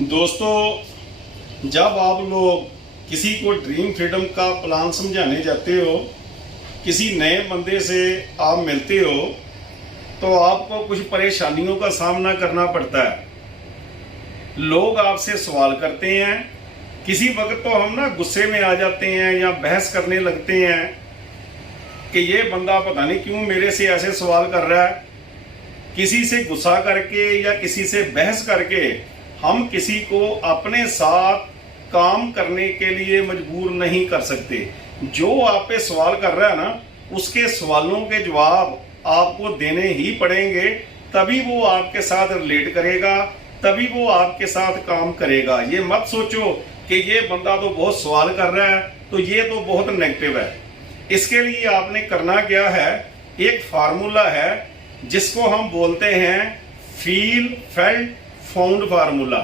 दोस्तों, जब आप लोग किसी को ड्रीम फ्रीडम का प्लान समझाने जाते हो, किसी नए बंदे से आप मिलते हो तो आपको कुछ परेशानियों का सामना करना पड़ता है। लोग आपसे सवाल करते हैं, किसी वक्त तो हम ना गुस्से में आ जाते हैं या बहस करने लगते हैं कि ये बंदा पता नहीं क्यों मेरे से ऐसे सवाल कर रहा है। किसी से गुस्सा करके या किसी से बहस करके हम किसी को अपने साथ काम करने के लिए मजबूर नहीं कर सकते। जो आप पे सवाल कर रहा है ना, उसके सवालों के जवाब आपको देने ही पड़ेंगे, तभी वो आपके साथ रिलेट करेगा, तभी वो आपके साथ काम करेगा। ये मत सोचो कि ये बंदा तो बहुत सवाल कर रहा है तो ये तो बहुत नेगेटिव है। इसके लिए आपने करना क्या है, एक फार्मूला है जिसको हम बोलते हैं फील फेल्ट फाउंड फार्मूला।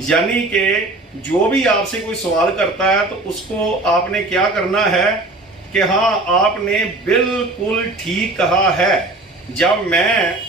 यानी कि जो भी आपसे कोई सवाल करता है तो उसको आपने क्या करना है कि हाँ, आपने बिल्कुल ठीक कहा है। जब मैं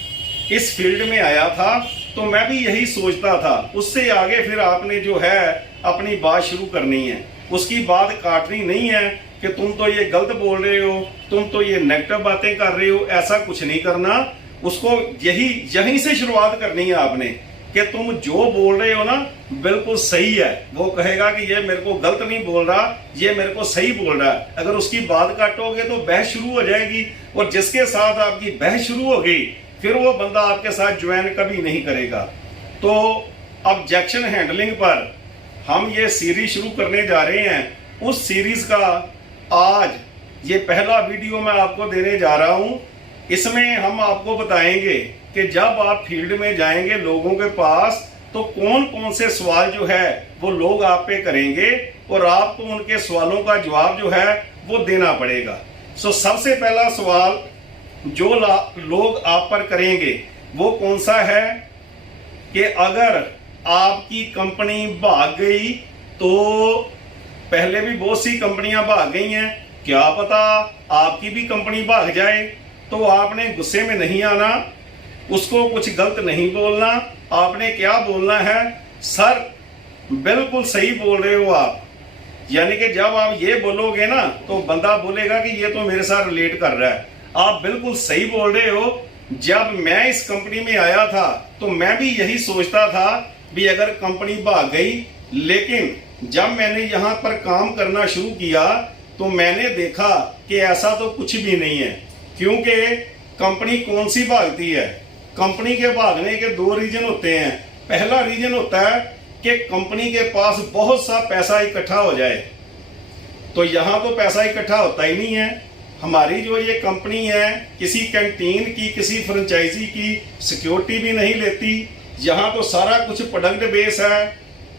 इस फील्ड में आया था तो मैं भी यही सोचता था। उससे आगे फिर आपने जो है अपनी बात शुरू करनी है, उसकी बात काटनी नहीं है कि तुम तो ये गलत बोल रहे हो, तुम तो ये नेगेटिव बातें कर रहे हो। ऐसा कुछ नहीं करना, उसको यहीं से शुरुआत करनी है आपने कि तुम जो बोल रहे हो ना बिल्कुल सही है। वो कहेगा कि ये मेरे को गलत नहीं बोल रहा, ये मेरे को सही बोल रहा है। अगर उसकी बात काटोगे तो बहस शुरू हो जाएगी, और जिसके साथ आपकी बहस शुरू हो गई फिर वो बंदा आपके साथ ज्वाइन कभी नहीं करेगा। तो ऑब्जेक्शन हैंडलिंग पर हम ये सीरीज शुरू करने जा रहे हैं। उस सीरीज का आज ये पहला वीडियो मैं आपको देने जा रहा हूं। इसमें हम आपको बताएंगे कि जब आप फील्ड में जाएंगे लोगों के पास तो कौन कौन से सवाल जो है वो लोग आप पे करेंगे, और आपको उनके सवालों का जवाब जो है वो देना पड़ेगा। सबसे पहला सवाल जो लोग आप पर करेंगे वो कौन सा है कि अगर आपकी कंपनी भाग गई, तो पहले भी बहुत सी कंपनियां भाग गई हैं, क्या पता आपकी भी कंपनी भाग जाए। तो आपने गुस्से में नहीं आना, उसको कुछ गलत नहीं बोलना। आपने क्या बोलना है, सर बिल्कुल सही बोल रहे हो आप। यानी कि जब आप ये बोलोगे ना तो बंदा बोलेगा कि ये तो मेरे साथ रिलेट कर रहा है, आप बिल्कुल सही बोल रहे हो। जब मैं इस कंपनी में आया था तो मैं भी यही सोचता था भी अगर कंपनी भाग गई, लेकिन जब मैंने यहाँ पर काम करना शुरू किया तो मैंने देखा कि ऐसा तो कुछ भी नहीं है। क्योंकि कंपनी कौन सी भागती है, कंपनी के भागने के दो रीजन होते हैं। पहला रीजन होता है कि कंपनी के पास बहुत सा पैसा इकट्ठा हो जाए। तो यहाँ तो पैसा इकट्ठा होता ही नहीं है। हमारी जो ये कंपनी है किसी कैंटीन की, किसी फ्रेंचाइजी की सिक्योरिटी भी नहीं लेती। यहाँ तो सारा कुछ प्रोडक्ट बेस है,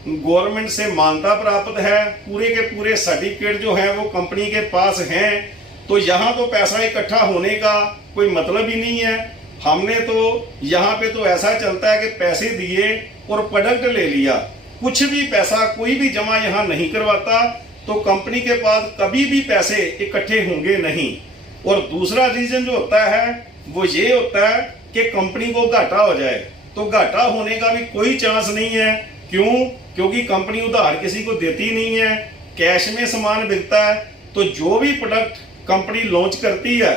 गवर्नमेंट से मान्यता प्राप्त है, पूरे के पूरे सर्टिफिकेट जो है वो कंपनी के पास हैं। तो यहाँ तो पैसा इकट्ठा होने का कोई मतलब ही नहीं है। हमने तो यहाँ पे तो ऐसा चलता है कि पैसे दिए और प्रोडक्ट ले लिया, कुछ भी पैसा कोई भी जमा यहाँ नहीं करवाता। तो कंपनी के पास कभी भी पैसे इकट्ठे होंगे नहीं। और दूसरा रीजन जो होता है वो ये होता है कि कंपनी को घाटा हो जाए। तो घाटा होने का भी कोई चांस नहीं है। क्यों? क्योंकि कंपनी उधार किसी को देती नहीं है, कैश में सामान बिकता है। तो जो भी प्रोडक्ट कंपनी लॉन्च करती है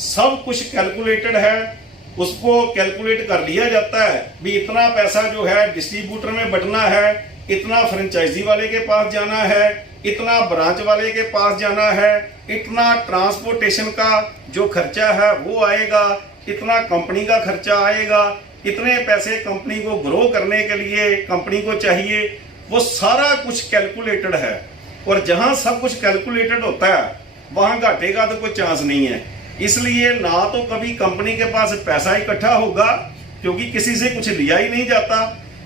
सब कुछ कैलकुलेटेड है, उसको कैलकुलेट कर लिया जाता है भी इतना पैसा जो है डिस्ट्रीब्यूटर में बटना है, इतना फ्रेंचाइजी वाले के पास जाना है, इतना ब्रांच वाले के पास जाना है, इतना ट्रांसपोर्टेशन का जो खर्चा है वो आएगा, इतना कंपनी का खर्चा आएगा, इतने पैसे कंपनी को ग्रो करने के लिए कंपनी को चाहिए। वो सारा कुछ कैलकुलेटेड है। और जहां सब कुछ कैलकुलेटेड होता है वहां घाटे का तो कोई चांस नहीं है। इसलिए ना तो कभी कंपनी के पास पैसा इकट्ठा होगा, क्योंकि किसी से कुछ लिया ही नहीं जाता,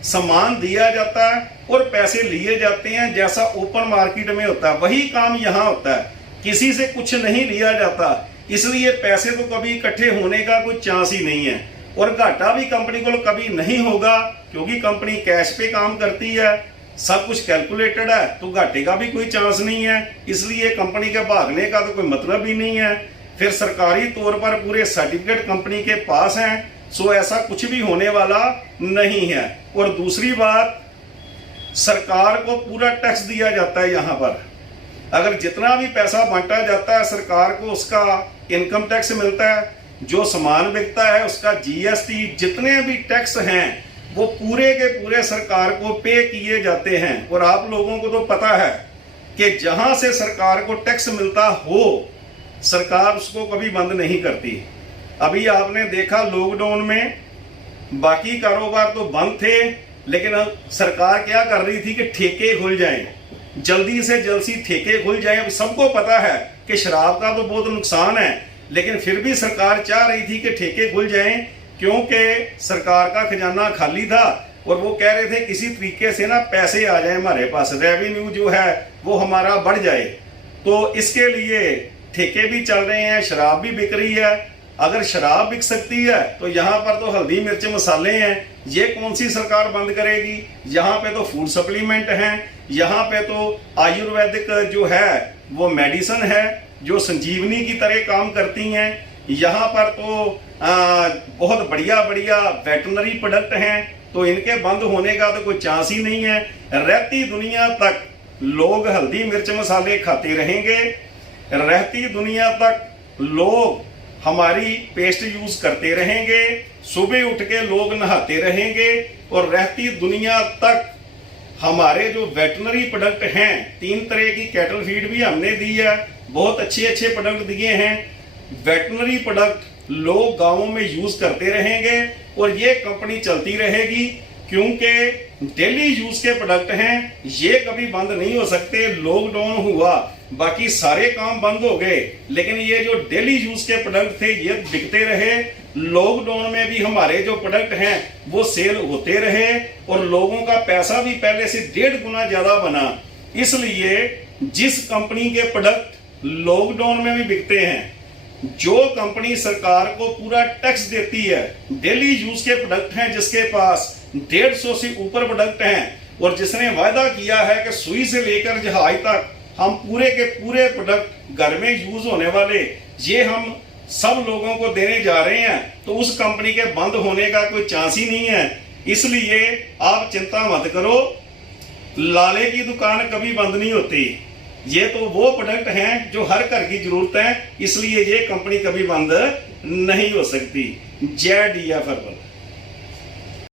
सामान दिया जाता है और पैसे लिए जाते हैं। जैसा ओपन मार्केट में होता है वही काम यहाँ होता है, किसी से कुछ नहीं लिया जाता। इसलिए पैसे तो कभी इकट्ठे होने का कोई चांस ही नहीं है। और घाटा भी कंपनी को कभी नहीं होगा, क्योंकि कंपनी कैश पे काम करती है, सब कुछ कैलकुलेटेड है, तो घाटे का भी कोई चांस नहीं है। इसलिए कंपनी के भागने का तो कोई मतलब ही नहीं है। फिर सरकारी तौर पर पूरे सर्टिफिकेट कंपनी के पास हैं, सो ऐसा कुछ भी होने वाला नहीं है। और दूसरी बात सरकार को पूरा टैक्स दिया जाता है। यहाँ पर अगर जितना भी पैसा बांटा जाता है सरकार को उसका इनकम टैक्स मिलता है, जो सामान बिकता है उसका जीएसटी, जितने भी टैक्स हैं वो पूरे के पूरे सरकार को पे किए जाते हैं। और आप लोगों को तो पता है कि जहां से सरकार को टैक्स मिलता हो सरकार उसको कभी बंद नहीं करती। अभी आपने देखा लॉकडाउन में बाकी कारोबार तो बंद थे, लेकिन अब सरकार क्या कर रही थी कि ठेके खुल जाएं, जल्दी से जल्दी ठेके खुल जाएं। अब सबको पता है कि शराब का तो बहुत नुकसान है, लेकिन फिर भी सरकार चाह रही थी कि ठेके खुल जाएं, क्योंकि सरकार का खजाना खाली था और वो कह रहे थे किसी तरीके से ना पैसे आ जाए हमारे पास, रेवेन्यू जो है वो हमारा बढ़ जाए। तो इसके लिए ठेके भी चल रहे हैं, शराब भी बिक रही है। अगर शराब बिक सकती है तो यहाँ पर तो हल्दी मिर्च मसाले हैं, ये कौन सी सरकार बंद करेगी। यहाँ पे तो फूड सप्लीमेंट हैं, यहाँ पे तो आयुर्वेदिक जो है वो मेडिसिन है जो संजीवनी की तरह काम करती हैं। यहाँ पर तो बहुत बढ़िया बढ़िया वेटनरी प्रोडक्ट हैं, तो इनके बंद होने का तो कोई चांस ही नहीं है। रहती दुनिया तक लोग हल्दी मिर्च मसाले खाते रहेंगे, रहती दुनिया तक लोग हमारी पेस्ट यूज करते रहेंगे, सुबह उठ के लोग नहाते रहेंगे, और रहती दुनिया तक हमारे जो वेटनरी प्रोडक्ट हैं, 3 तरह की कैटल फीड भी हमने दी है, बहुत अच्छे अच्छे प्रोडक्ट दिए हैं। वेटनरी प्रोडक्ट लोग गांवों में यूज करते रहेंगे और ये कंपनी चलती रहेगी, क्योंकि डेली यूज के प्रोडक्ट हैं, ये कभी बंद नहीं हो सकते। लॉकडाउन हुआ, बाकी सारे काम बंद हो गए, लेकिन ये जो डेली यूज के प्रोडक्ट थे ये बिकते रहे। लॉकडाउन में भी हमारे जो प्रोडक्ट हैं वो सेल होते रहे और लोगों का पैसा भी पहले से 1.5 गुना ज्यादा बना। इसलिए जिस कंपनी के प्रोडक्ट लॉकडाउन में भी बिकते हैं, जो कंपनी सरकार को पूरा टैक्स देती है, डेली यूज के प्रोडक्ट हैं जिसके पास 150 से ऊपर प्रोडक्ट हैं, और जिसने वायदा किया है कि सुई से लेकर जहाज तक हम पूरे के पूरे प्रोडक्ट घर में यूज होने वाले ये हम सब लोगों को देने जा रहे हैं, तो उस कंपनी के बंद होने का कोई चांस ही नहीं है। इसलिए आप चिंता मत करो, लाले की दुकान कभी बंद नहीं होती। ये तो वो प्रोडक्ट हैं जो हर घर की जरूरत है, इसलिए ये कंपनी कभी बंद नहीं हो सकती। जय DF हर्बल।